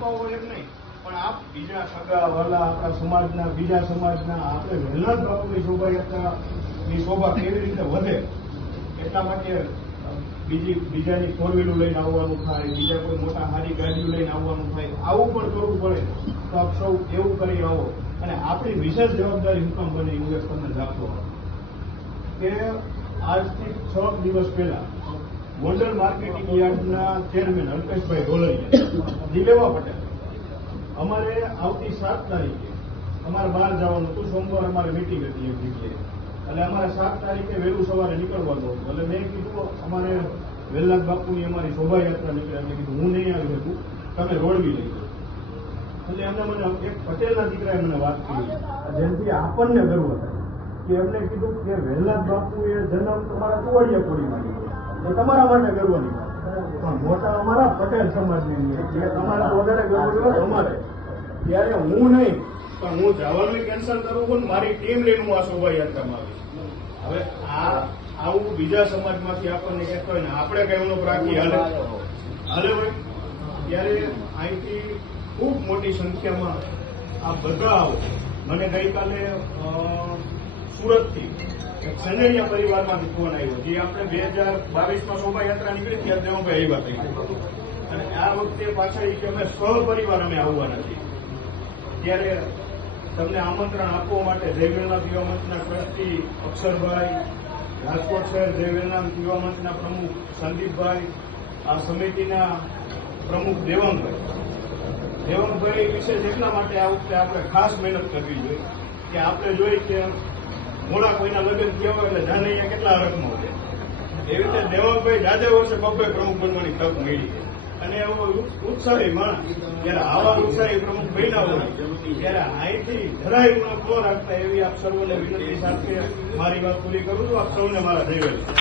અપાવો એમ નહીં, પણ આપ બીજા સગા વાલા આપણા સમાજના બીજા સમાજના આપણે વહેલાદ બાપુની શોભાયાત્રાની શોભા કેવી રીતે વધે એટલા માટે બીજાની ફોર વ્હીલો લઈને આવવાનું થાય, બીજા કોઈ મોટા સારી ગાડીઓ લઈને આવવાનું થાય, આવું પણ કરવું પડે તો આપ સૌ એવું કરી આવો. અને આપણી વિશેષ જવાબદારી હુકમ બને હું એક તમને દાખલો કે આજથી 6 દિવસ પહેલા ગોંડલ માર્કેટિંગ યાર્ડના ચેરમેન અલ્પેશભાઈ ઢોલરિયા, દિલેવા પટેલ, અમારે આવતી 7 તારીખે અમારે બહાર જવાનું હતું. સોમવારે અમારે મીટિંગ હતી એક જગ્યાએ, એટલે અમારે 7 તારીખે વહેલું સવારે નીકળવાનું હતું. એટલે મેં કીધું અમારે વહેલાદ બાપુની અમારી શોભાયાત્રા નીકળે, મેં કીધું હું નહીં આવી શકું, તમે રોડવી લઈ ગયો. એટલે એમને મને એક પટેલના દીકરાએ મને વાત કરી જેનાથી આપણને ગર્વ થાય કે એમને કીધું કે વહેલાદ બાપુએ જન્મ તમારા કુવાડિયા કોડીમાં લીધો, તો તમારા માટે ગર્વની વાત, પણ મોટા અમારા પટેલ સમાજની એટલે તમારે તો વધારે ગર્વ અમારે. ત્યારે હું નહીં પણ હું જવાનું કેન્સલ કરું છું, મારી ટીમ લઈને હું આ શોભાયાત્રામાં આવીશ. હવે આવું બીજા સમાજમાંથી આપણને કહેતો હોય ને આપણે કઈ એનો પ્રાકી હાલે હોય ત્યારે અહીંથી ખૂબ મોટી સંખ્યામાં આ બધા આવો. મને ગઈકાલે સુરતથી એક સંજયિયા પરિવારમાંથી ફોન આવ્યો, જે આપણે 2022માં શોભાયાત્રા નીકળી ત્યારે દેવભાઈ આવ્યા થઈ, અને આ વખતે પાછળ કે અમે સહપરિવાર અમે આવવાના છીએ. ત્યારે તમને આમંત્રણ આપવા માટે જયવેલનાથ યુવા મંચના ટ્રસ્ટી અક્ષરભાઈ, રાજકોટ શહેર જયવેલનાથ યુવા મંચના પ્રમુખ સંદીપભાઈ, આ સમિતિના પ્રમુખ દેવંગભાઈ વિશેષ એટલા માટે આ વખતે આપણે ખાસ મહેનત કરવી જોઈએ કે આપણે જોઈ કે મોડા કોઈના લગ્ન થયા હોય એટલે જાનૈયા કેટલા હરખમાં હોય, એવી રીતે દેવંગભાઈ જાજે વર્ષે બબ્બે પ્રમુખ બનવાની તક મળી, અને એવો ઉત્સાહી માણસ જયારે આવા ઉત્સાહી પ્રમુખ બન્યા હોય ત્યારે અહીંથી જરાય ગુનો રાખતા એવી આપ સર્વને વિનંતી સાથે મારી વાત પૂરી કરું છું. આપ સૌને મારા જય વેલનાથ.